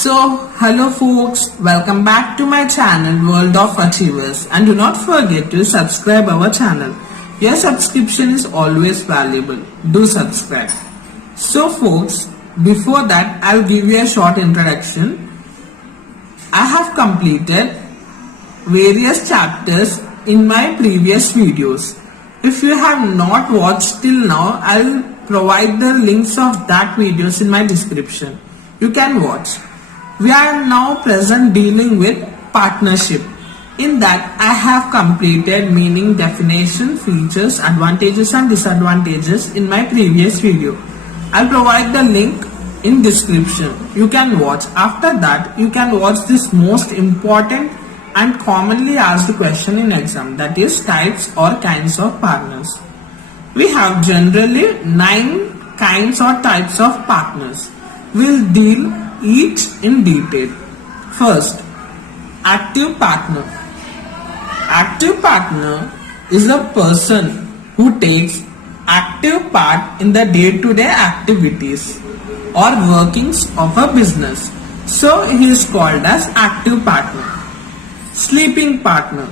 Hello folks, welcome back to my channel World of Achievers, and do not forget to subscribe our channel. Your subscription is always valuable. Do subscribe. So folks, before that I'll give you a short introduction. I have completed various chapters in my previous videos. If you have not watched till now, I'll provide the links of that videos in my description. You can watch. We are now present dealing with partnership. In that I have completed meaning, definition, features, advantages and disadvantages in my previous video. I'll provide the link in description. You can watch. After that you can watch this most important and commonly asked question in exam, that is types or kinds of partners. We have generally 9 kinds or types of partners. We'll deal each in detail. First, active partner. Active partner is a person who takes active part in the day-to-day activities or workings of a business. So he is called as active partner. Sleeping partner.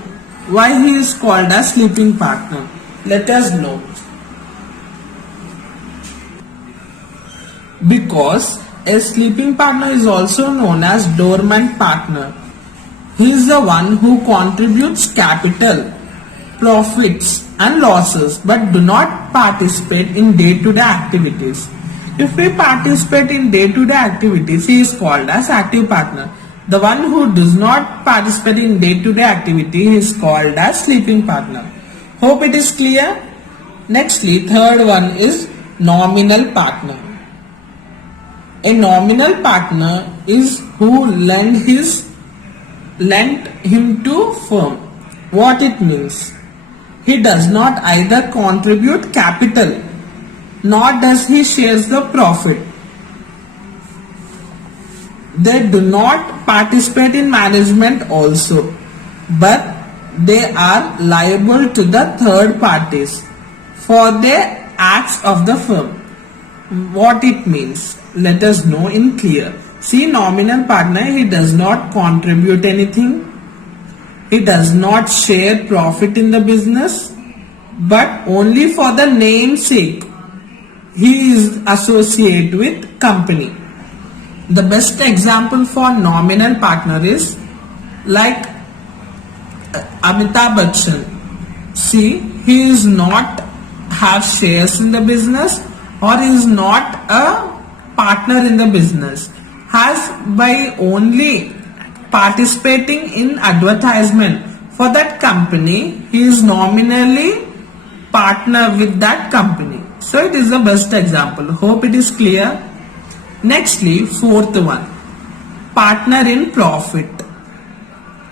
Why he is called as sleeping partner? Let us know. Because a sleeping partner is also known as dormant partner. He is the one who contributes capital, profits and losses but do not participate in day-to-day activities. If we participate in day-to-day activities, he is called as active partner. The one who does not participate in day-to-day activity is called as sleeping partner. Hope it is clear. Nextly, third one is nominal partner. A nominal partner is who lent him to firm. What it means? He does not either contribute capital nor does he shares the profit. They do not participate in management also, but they are liable to the third parties for the acts of the firm. What it means? Let us know in clear. See, nominal partner, he does not contribute anything. He does not share profit in the business, but only for the name's sake he is associated with company. The best example for nominal partner is like Amitabh Bachchan. See, he is not have shares in the business or is not a partner in the business. Has by only participating in advertisement for that company, he is nominally partner with that company. So it is the best example. Hope it is clear. Nextly, fourth one, partner in profit.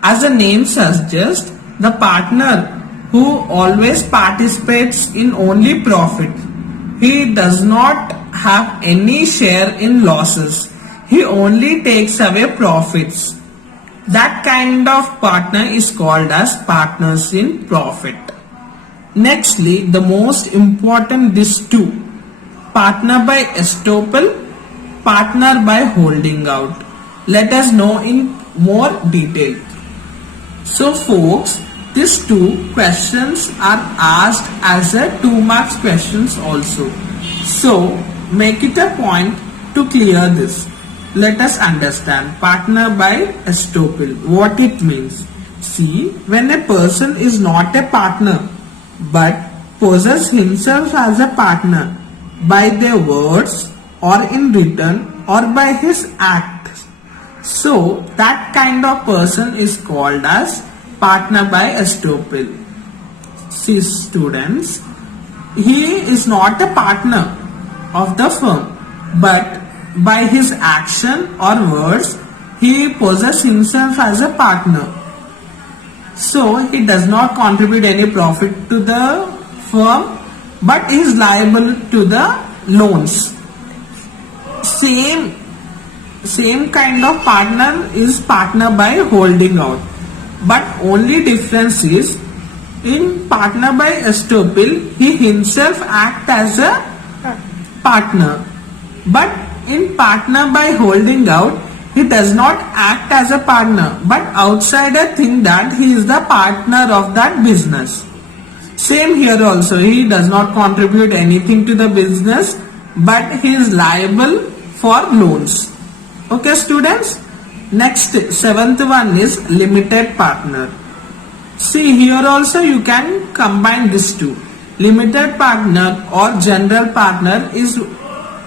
As the name suggests, the partner who always participates in only profit. He does not have any share in losses. He only takes away profits. That kind of partner is called as partners in profit. Nextly, the most important these two, partner by estoppel, partner by holding out. Let us know in more detail. So folks, these two questions are asked as a 2 marks questions also. So make it a point to clear this. Let us understand partner by estoppel. What it means? See, when a person is not a partner but poses himself as a partner by their words or in written or by his acts, so that kind of person is called as partner by estoppel. See students, he is not a partner of the firm, but by his action or words he poses himself as a partner. So he does not contribute any profit to the firm, but is liable to the loans. Same kind of partner is partner by holding out, but only difference is in partner by estoppel he himself act as a partner, but in partner by holding out He does not act as a partner, but outsiders think that he is the partner of that business. Same here also, he does not contribute anything to the business, but he is liable for loans. Okay students, next seventh one is limited partner. See here also you can combine these two. Limited partner or general partner is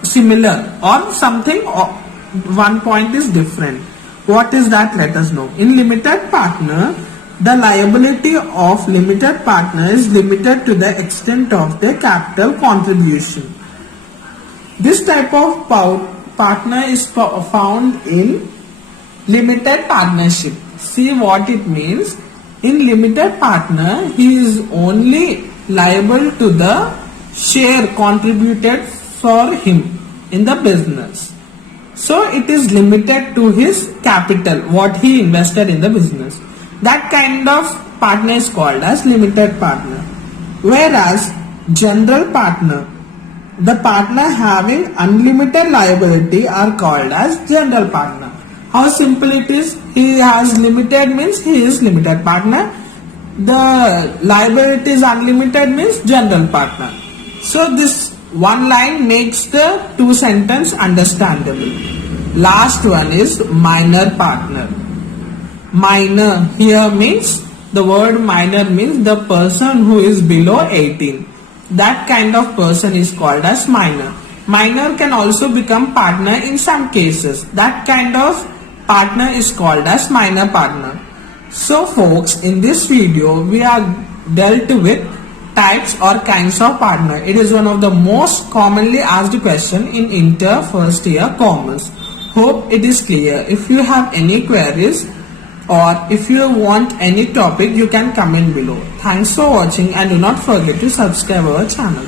similar or something, one point is different. What is that? Let us know. In limited partner, the liability of limited partner is limited to the extent of their capital contribution. This type of partner is found in limited partnership. See what it means. In limited partner, he is only liable to the share contributed for him in the business. So it is limited to his capital, what he invested in the business. That kind of partner is called as limited partner. Whereas general partner, the partner having unlimited liability are called as general partner. How simple it is? He has limited means he is limited partner. The liability is unlimited means general partner. So this one line makes the two sentence understandable. Last one is minor partner. Minor here means, the word minor means the person who is below 18. That kind of person is called as minor. Minor can also become partner in some cases. That kind of partner is called as minor partner. So folks, in this video we are dealt with types or kinds of partner. It is one of the most commonly asked question in inter first year commerce. Hope it is clear. If you have any queries or if you want any topic, you can comment below. Thanks for watching and do not forget to subscribe our channel.